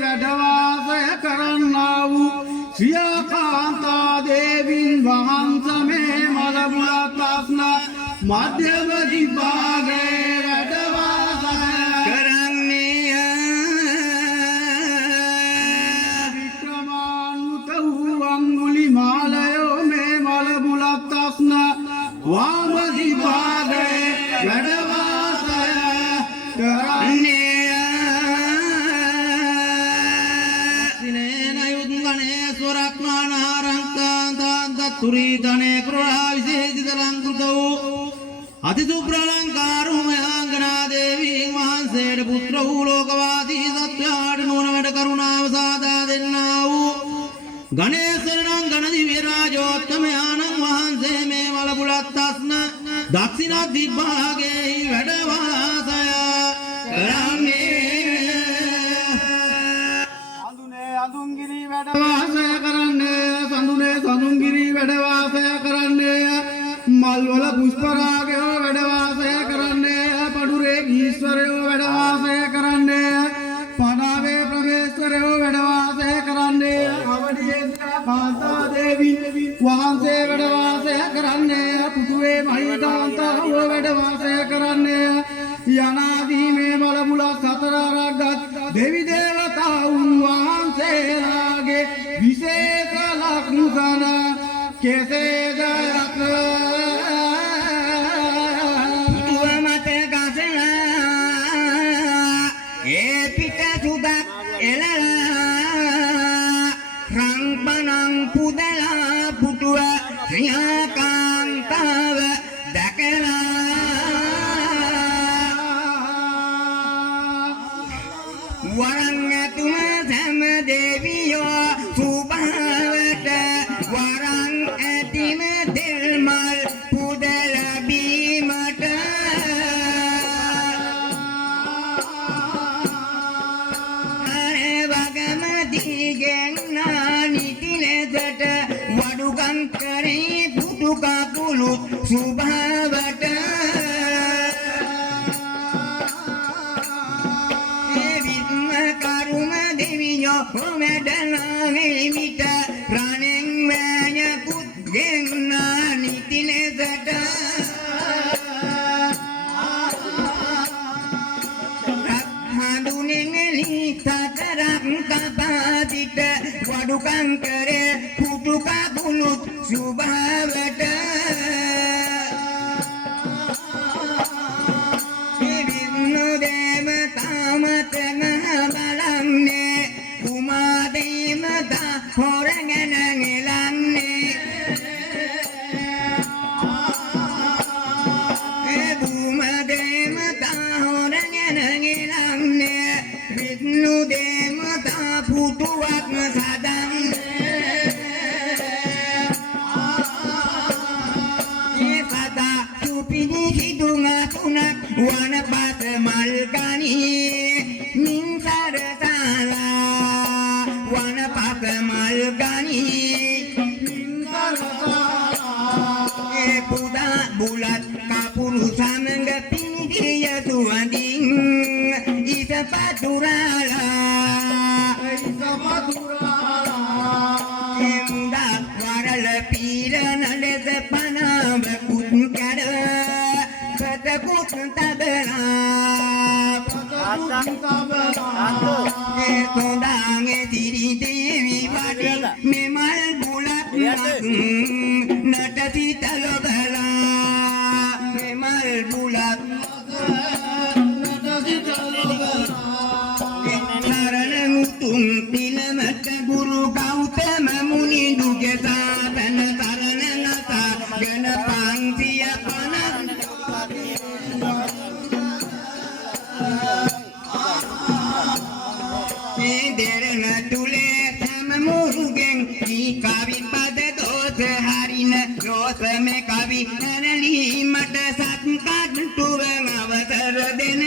වැඩවාසය කරන්නා වූ සියා කාන්තා දේවීන් වහන්සේ මල බුලත් අස්න මධ්‍යම දිබ්බාගේ වැඩවාසය කරන්නේ වික්‍රමාන්විත වූ අංගුලිමාලයෝ මේ මල බුලත් අස්න වාම දිබ්බාගේ වැඩවාසය කරන්නේ तुरीतने क्रोड़ा विशेषित अलंकृतौ अतिसुप्रलंकारो मयांगना देवी वहांसेड पुत्रौ लोकवासी सत्याडनूनमेड करुणावसादा देन्नाउ गणेशरणं गणदिव्यराजोत्तमयानं वहांसे मे मलबुलत्तस्न दक्षिण दिग्भागे වැඩවාසය කරන්නේ අඳුන්ගිරි වැඩවාසය කරන්නේ සඳුන්ගිරි වැඩවාසය කරන්නේ මල්වල පුෂ්පරාගයෝ වැඩවාසය කරන්නේ පඩුරේ ඊශ්වරයෝ වැඩවාසය කරන්නේ පනාවේ ප්‍රවේශවරයෝ වැඩවාසය කරන්නේ අවඩියේ කාන්තා දේවී වහන්සේ වැඩවාසය කරන්නේ පුතුවේ මහිතාන්තවෝ වැඩවාසය කරන්නේ යනාදී මේ බලමුල සතර රාගත් දෙවි දේවතාවුන් වහන්සේලාගේ විශේෂ ලක්ෂණ ගණ කෙසේද පුතුව මත ගසන ඒ පිට සුදක් එලලා රංපනං පුදලා පුතුව ක්‍රියාකාන්තාව දැකලා වරංගතුම සෑම දේවියෝ සුභාවට වරං ඇතිම දෙල්මල් පුදල බීමට වගම දිගෙන් නිති ලෙසට වඩුකම් කරේ පුතු කකුලුත් සුභාවට මෙඩනාගෙමිට රණෙන් මෑයකුත් ගෙන්නා නිතිනෙසට රත්හඳුනෙලි සතරක් කපාතිට වඩුකම් කරේ පුතු කකුලුත් සුභාවට විවිධ දේවතාමතන බලන්නේ උමාදේමතා හොරගෙන ගෙලන්නේ බුමදේමතා හොරගෙන ගෙලන්නේ විष्णु දේමතා පුතුවක් සදන්නේ ඒ සදා සුපිනි හිදුම තුනක් වනපත මල්ගනී මින්සර සාලා වනපත මල්ගනී මින්සර සාලා ඒ පුදා බුලත් කපුරු සමඟ පිනිදිය සුවඳින් ඉසපතුරාලා ඒ මුදා වරල පීරන ලෙස පනාවකුත් කැඩ කතකුත් තබලා කොඳාගේ දිරි දේවි වඩි මෙමල් බුලත් නට සිතල බලා මෙමල් බුලත් නට සිතල බලා සරණ මුතුන් පිළමට ගුරු ගෞතම මුනි දුගේ සාතන සරණ ලතා ගණ පන්සිය පනත් දෙරණ තුලේ තම මුරුගෙන් ී කවි පද දෝස හරින රෝස මේ කවි නැනලීමට සත්කටුවෙන් අවසර දෙන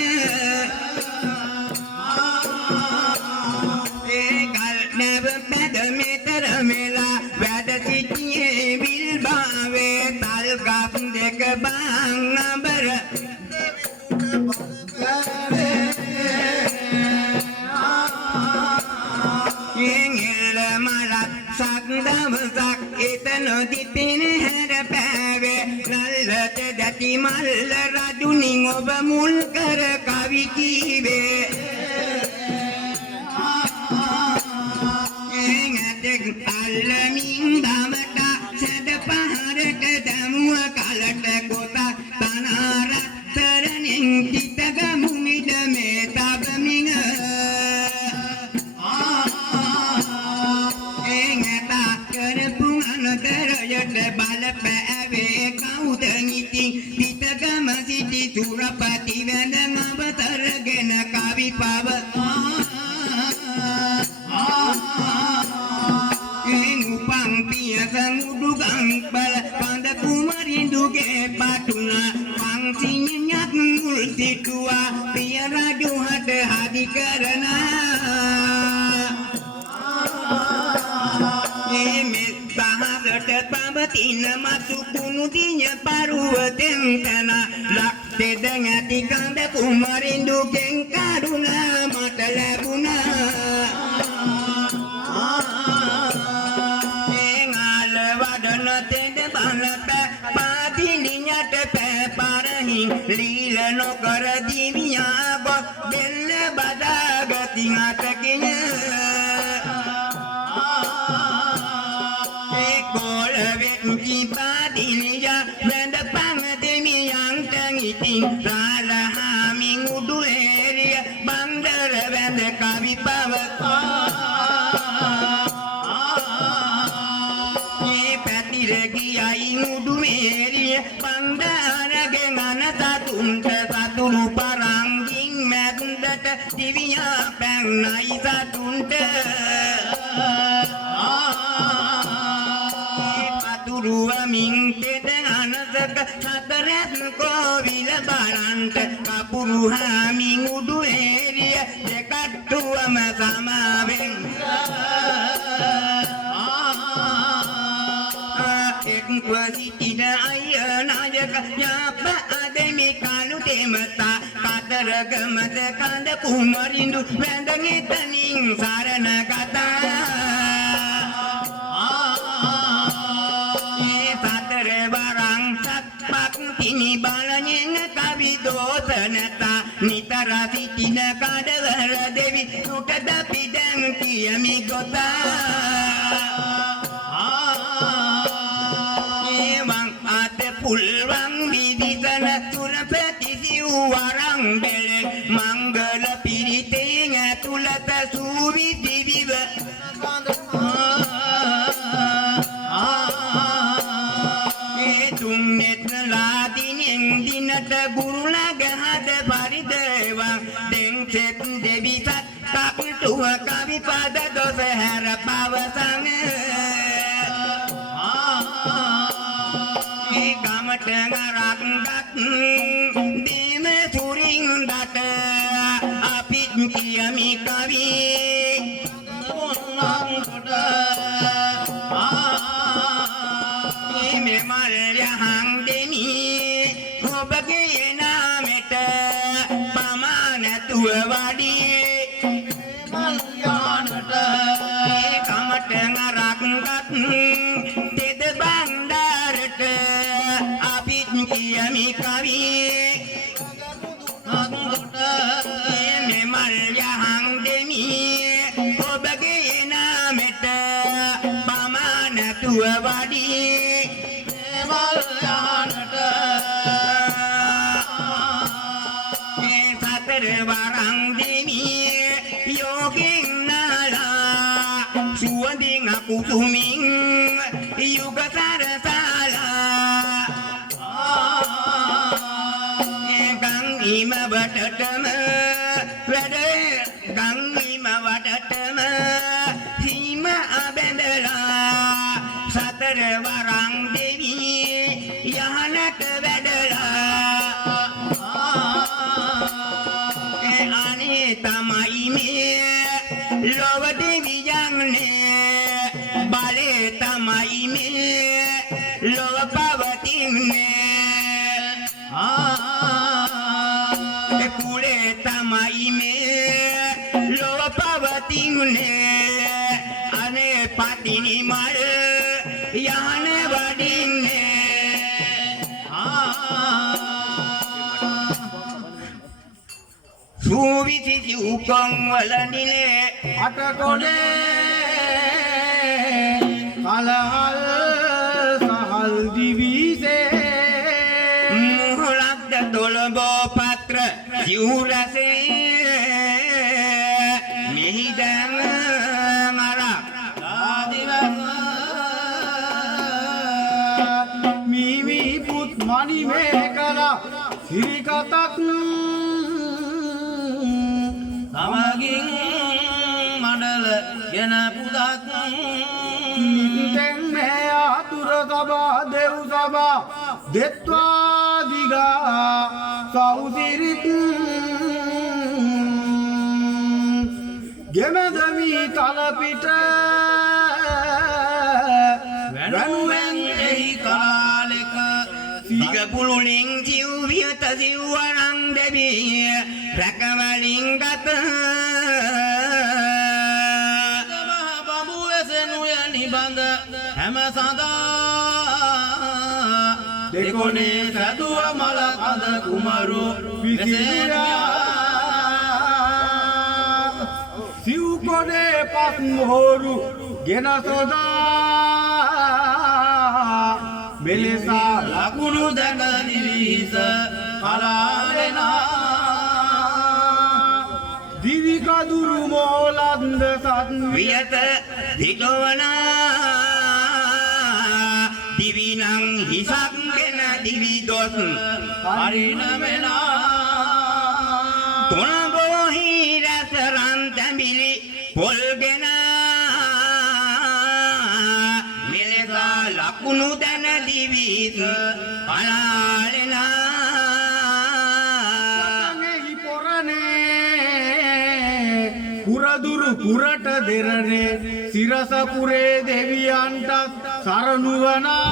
ඒ කල් නැව පැද මෙතර මෙලා වැඩ සිටියේ විල්බාවේ තල්ගත් දෙක බාං අඹර Ingil marat sak davasak etano dipine harapave nallate dati mal raduning oba mul kar kavi kive engatek alamin damata sad paharata damua kalata kota tanara taraning titaga mumida me tabaminga balapave kau tengiti titaga masiti surapati vendang avatar gena kavi pavat engupang pia sangudugang bala panda kumarindu ge patuna pangsinya nyak multi tua pia raju hade hadi karana Pabatina masukunudinya paruwating tana lakte dengati kanda kumarindu geng karuna matalabuna engalwadana tende balata padilinya tepe parahing lila no karadimiya bot bella badaga tingataknya Padilya nanda pangademi yang tengiting rala haming udueria bandara banda kavi pavat patiragi aing udueria bandara gengana satu parangging medata diviya pang nai satunta Rua mingte dengan seka sataret ko bila balante kapuruha mingudu eria dekat tua sama beng ek kuasi tidak ayana aja ya pa ademi kalu temata kataragamat kanda kumarindu wendangi taning sarana kata Ini balanya ngakabi dosa nata nitarasi tina kadagara devi nukadapi dan kiami kota Emang ate pulwang bidi sana surapeti siwarang belen manggala pirite ngatulata subi diviva Dinata burulaga hada paridewa dengcet devi sat tapi tua kami pada dosa harap pawasanga kamat ngarak dak dime suring data api kiami kavi memar yang demi Bagaimana meta pamana tua wadi Malyana kamat ngarak kat tede bandar te apit kiami kavi memar yang demi bagaimana meta pamana tua wadi barang demi yoging nala suanding aku tuming yuga sara sala kang ima batatama wade kang ima batatama sima abendela satar barang demi yahanak bedela Tamaime Lova Devi Jangne Bale Tamaime Lova Pavatingne Kule Tamaime Lova Pavatingne පතිනි මල් යහන වඩින්නේ සූවිසි සිව්කොන් වල නිලේ අටකොඩේ කලහල් සහල් දිවිසේ මුහුණක්ද දොළඹෝ පත්‍ර සිවුරසේ මෙහි දැන් මරක් මිමි පුත් මණිමේ කලා සිරිකතක් තමගින් මඩල ගෙන පුදක් නිතෙන් මේ ආතුර සබා දෙව් සබා දෙත්වා දිගා සෞසිරිත් ගෙමදමි තලපිට වැනුවෙන් එහි කාලෙක දිග පුළුලින් සිව් වියත සිව්වරන් දෙවී රැකවලින් ගත බඹු වෙසෙනුය නිබඳ හැම සඳා දෙකොනේ සැදුව මල කඳ කුමරු විසිරුයා සිව්කොඩේ පස් මොහොරු ගෙන සොදා මෙලෙසා ලකුණු දැක නිවිස කලාලෙනා දිවිකදුරු මෝලන්ද සත් වියත දිගවනා දිවිනං හිසක්ගෙන දිවි දොස් හරිනමෙනා තුනගෝහි රැසරන් තැඹිලි පොල්ගෙන මෙලෙසා ලකුණු දැන දිවිස් පලාලෙනා නෙහි පොරනේ පුරදුරු පුරට දෙරනේ සිරස පුරේ දෙවියන්ටත් සරණුවනා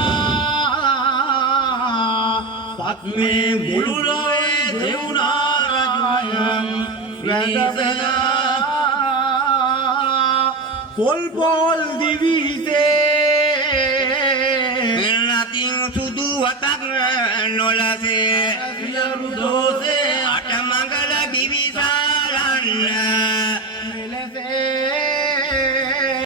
පත්මේ මුළු ලොවේ දෙවුනා රජුයන් වැදසනා පොල් පොල් දිවිසේ නතින් සුදු වතක් නොලසේ සියලු දෝසේ අටමඟල දිවිසාලන්න